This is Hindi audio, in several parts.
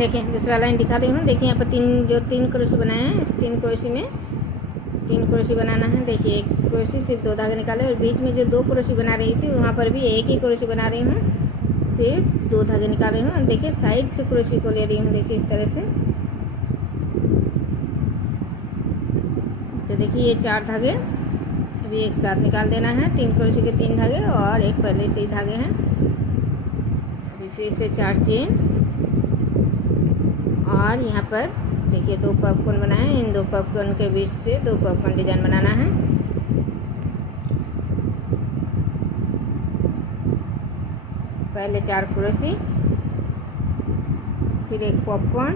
देखिए दूसरा लाइन दिखा रही हूँ। देखिए यहाँ पर तीन क्रोशी बनाए हैं, इस 3 क्रोशी में 3 क्रोशी बनाना है। देखिए एक क्रोशी सिर्फ 2 धागे निकाले और बीच में जो 2 क्रोशी बना रही थी वहाँ पर भी एक ही क्रोशी बना रही हूँ, सिर्फ 2 धागे निकाल रही हूँ। देखिए साइड से क्रोशी को ले रही हूँ, देखिए इस तरह से। तो देखिए ये 4 धागे अभी एक साथ निकाल देना है, 3 क्रोशी के 3 धागे और एक पहले से ही धागे हैं। अभी फिर से 4 चेन और यहाँ पर देखिए 2 पॉपकॉर्न बनाए हैं। इन 2 पॉपकॉर्न के बीच से 2 पॉपकॉर्न डिजाइन बनाना है। पहले 4 क्रोशी, फिर एक पॉपकॉर्न,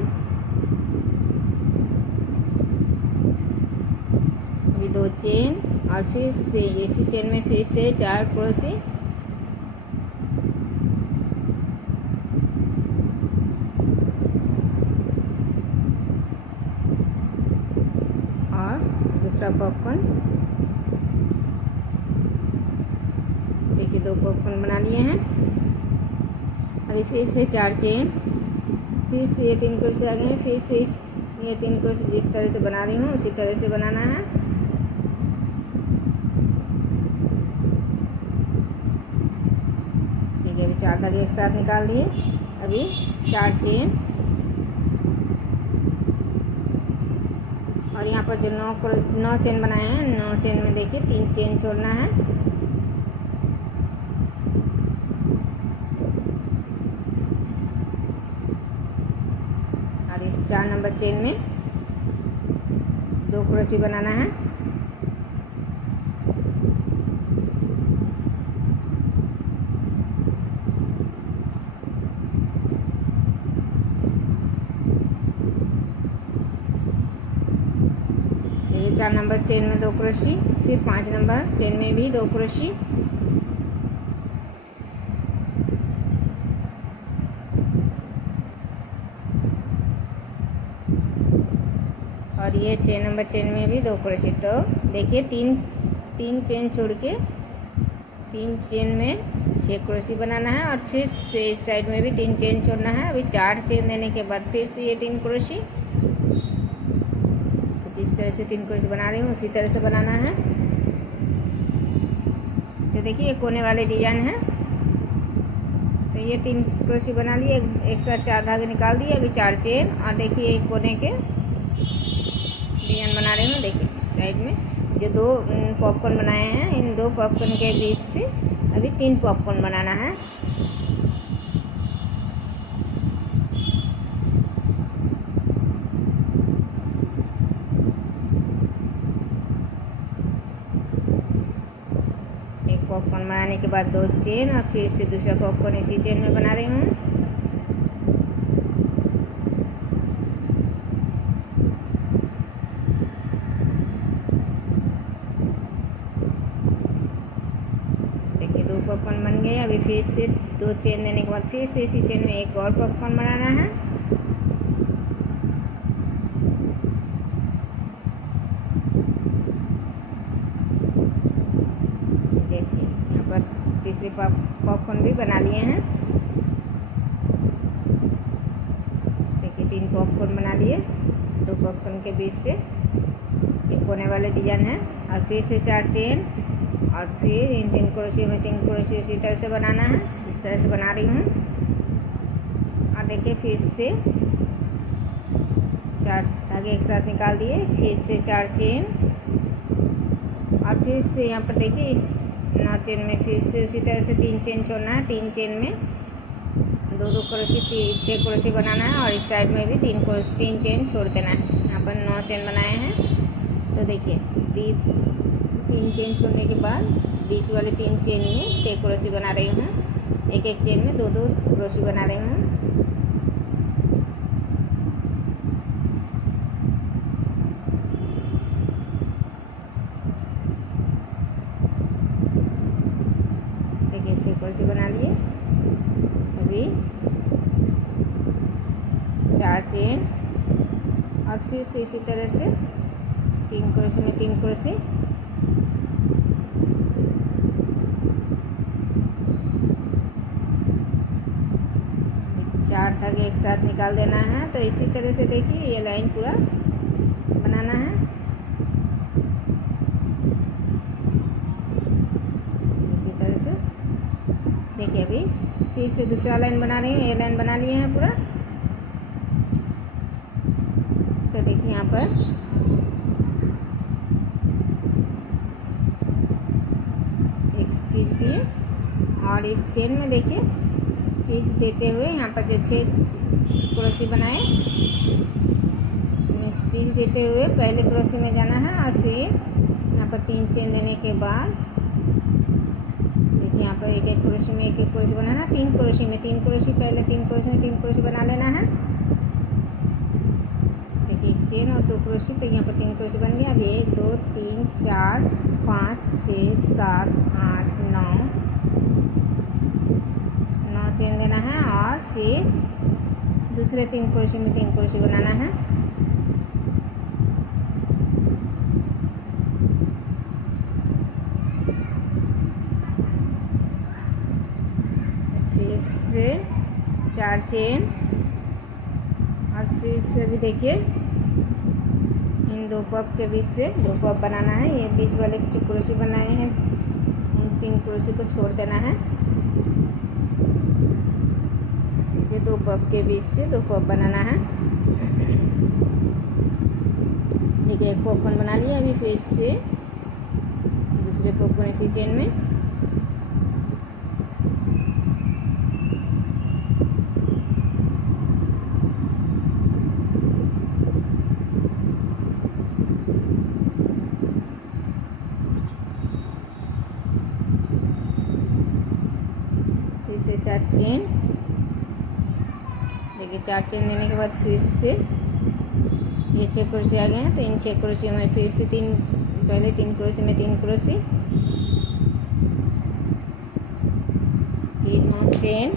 अभी 2 चेन और फिर से इसी चेन में फिर से 4 क्रोशी, और दूसरा पॉपकॉर्न। देखिए 2 पॉपकॉर्न बना लिए हैं। अभी फिर से 4 चेन, फिर से ये 3 क्रोशी आ गए हैं, फिर से ये 3 क्रोशी जिस तरह से बना रही हूँ उसी तरह से बनाना है। ठीक है, अभी 4 धागे एक साथ निकाल दिए। अभी 4 चेन और यहाँ पर जो 9 चेन बनाए हैं, 9 चेन में देखिए 3 चेन छोड़ना है। और इस 4 नंबर चेन में 2 क्रोशी बनाना है। ये 4 नंबर चेन में 2 क्रोशी, फिर 5 नंबर चेन में भी 2 क्रोशी, और ये 6 नंबर चेन में भी 2 क्रोशी। तो देखिए तीन चेन छोड़ के 3 चेन में 6 क्रोशी बनाना है और फिर से इस साइड में भी 3 चेन छोड़ना है। अभी 4 चेन देने के बाद फिर से ये 3 क्रोशी, तो जिस तरह से 3 क्रोशी बना रही हूँ उसी तरह से बनाना है। तो देखिए ये कोने वाले डिजाइन है। तो ये 3 क्रोशी बना लिए, एक साथ 4 धागे निकाल दिए। अभी 4 चेन और देखिए एक कोने के डिजाइन बना रही हूँ। देखिए इस साइड में जो 2 पॉपकॉर्न बनाए हैं, इन 2 पॉपकॉर्न के बीच से अभी 3 पॉपकॉर्न बनाना है। एक पॉपकॉर्न बनाने के बाद 2 चेन और फिर से दूसरा पॉपकॉर्न इसी चेन में बना रही हूँ। पॉपकॉर्न बन गए। अभी फिर से 2 चेन देने के बाद फिर से इसी चेन में एक और पॉपकॉर्न बनाना है। देखिए यहाँ पर तीसरे पॉपकॉर्न भी बना लिए हैं। देखिए 3 पॉपकॉर्न बना लिए, 2 पॉपकॉर्न के बीच से एक कोने वाले डिजाइन है और फिर से 4 चेन और फिर इन 3 क्रोशी में 3 क्रोशी उसी तरह से बनाना है, इस तरह से बना रही हूँ। और देखिए फिर से 4 धागे एक साथ निकाल दिए, फिर से 4 चेन और फिर से यहाँ पर देखिए इस 9 चेन में फिर से उसी तरह से 3 चेन छोड़ना है। 3 चेन में 2 क्रोशी 6 क्रोशी बनाना है और इस साइड में भी 3 चेन छोड़ देना है। यहाँ पर 9 चेन बनाए हैं। तो देखिए 3 चेन छोड़ने के बाद बीच वाले 3 चेन में 6 क्रोशी बना रही हूँ। एक चेन में 2 क्रोशी बना रही हूँ। देखिए 6 क्रोशी बना लिए। अभी 4 चेन और फिर से इसी तरह से 3 क्रोशी में 3 क्रोशी, 4 धागे एक साथ निकाल देना है। तो इसी तरह से देखिए ये लाइन पूरा बनाना है। इसी तरह से देखिए अभी फिर से दूसरा लाइन बना रही हूँ। ये लाइन बना लिए हैं पूरा। तो देखिए यहाँ पर एक स्टिच दिए और इस चेन में देखिए स्टिच देते हुए यहाँ पर जो 6 क्रोशी बनाए, स्टिच देते हुए पहले क्रोशी में जाना है और फिर यहाँ पर 3 चेन देने के बाद देखिए यहाँ पर एक एक क्रोशी में एक एक क्रोशी बनाना है। 3 क्रोशी में 3 क्रोशी, पहले 3 क्रोशी में 3 क्रोशी बना लेना है। देखिए एक चेन और 2 क्रोशी, तो यहाँ पर 3 क्रोशी बन गया। अब 1 2 3 4 5 6 7 8 9 चेन देना है और फिर दूसरे 3 क्रोशी में 3 क्रोशी बनाना है। फिर से 4 चेन और फिर से भी देखिए इन 2 पफ के बीच से 2 पफ बनाना है। ये बीच वाले जो क्रोशी बनाए हैं उन 3 क्रोशी को छोड़ देना है। सीधे 2 पफ के बीच से 2 पफ बनाना है। देखिए एक पॉपकॉर्न बना लिया। अभी फिर से दूसरे पॉपकॉर्न इसी चेन में फिर से 4 चेन। देखिए 4 चेन देने के बाद फिर से ये 6 क्रोशी आ गए हैं। तो इन 6 क्रोशी में फिर से पहले 3 क्रोशी में 3 क्रोशी, फिर 9 चेन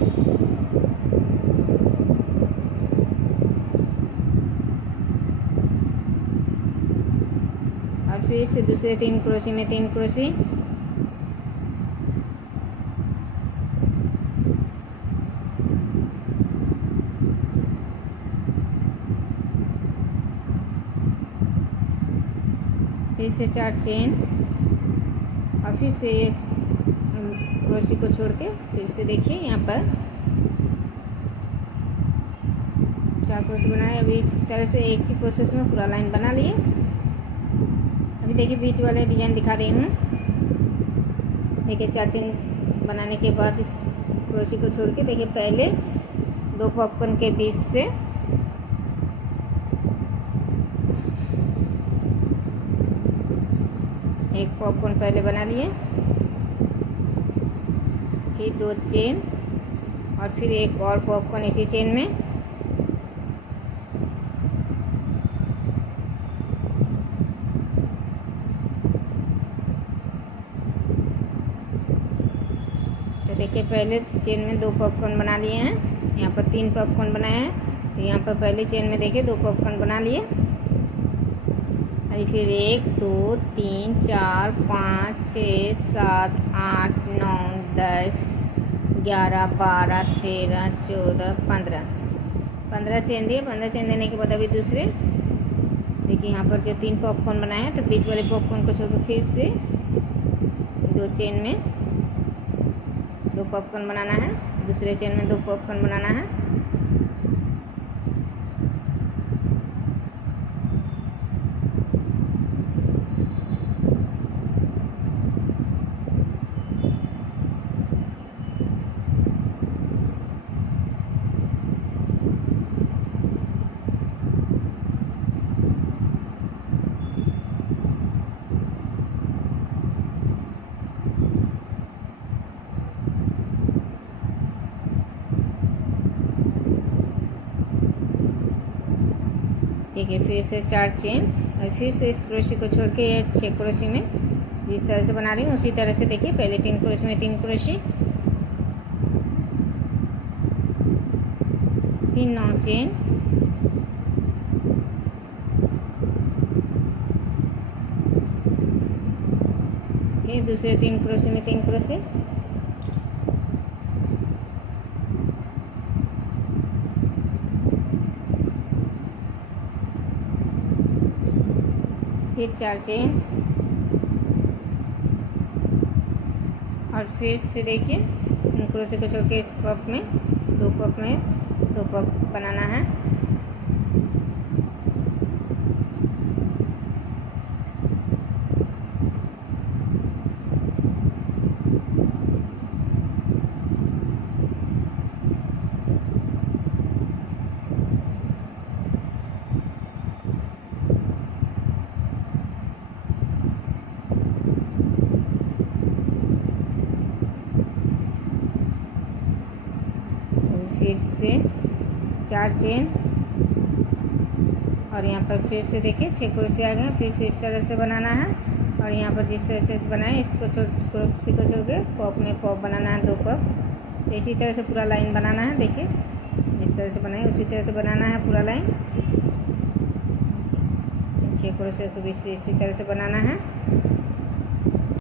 और फिर से दूसरे 3 क्रोशी में 3 क्रोशी, फिर से 4 चेन और फिर से एक क्रोशी को छोड़ के फिर से देखिए यहाँ पर 4 क्रोशी बनाए। अभी इस तरह से एक ही प्रोसेस में पूरा लाइन बना लिए। अभी देखिए बीच वाले डिजाइन दिखा रही हूँ। देखिए 4 चेन बनाने के बाद इस क्रोशी को छोड़ के देखिए पहले 2 पॉपकॉर्न के बीच से एक पॉपकॉर्न पहले बना लिए, फिर 2 चेन और फिर एक और पॉपकॉर्न इसी चेन में। तो देखिए पहले चेन में 2 पॉपकॉर्न बना लिए हैं। यहाँ पर 3 पॉपकॉर्न बनाए हैं। तो यहाँ पर पहले चेन में देखिए 2 पॉपकॉर्न बना लिए। फिर 1 2 3 4 5 6 7 8 9 10 11 12 13 14 15 चेन दिए। 15 चेन देने के बाद अभी दूसरे देखिए यहाँ पर जो 3 पॉपकॉर्न बनाए हैं तो बीच वाले पॉपकॉर्न को छोड़कर फिर से 2 चेन में 2 पॉपकॉर्न बनाना है। दूसरे चेन में 2 पॉपकॉर्न बनाना है। ठीक है, फिर से 4 चेन और फिर से इस क्रोशी को छोड़ के ये 6 क्रोशी में जिस तरह से बना रही हूँ उसी तरह से देखिए पहले 3 क्रोशी में 3 क्रोशी, फिर 9 चेन, फिर दूसरे 3 क्रोशी में 3 क्रोशी, फिर 4 चेन और फिर से देखिए क्रोशे को छोड़ के इस पफ में 2 पफ में 2 पफ बनाना है। फिर से 4 चेन और यहाँ पर फिर से देखिए 6 क्रोशे आ गए। फिर से इस तरह से बनाना है और यहाँ पर जिस तरह से बनाए इसको क्रोशे को छोड़ के पॉप में पॉप बनाना है 2 पॉप। तो इसी तरह से पूरा लाइन बनाना है। देखिए जिस तरह से बनाए उसी तरह से बनाना है पूरा लाइन। 6 क्रोशे को भी इसी तरह से बनाना है।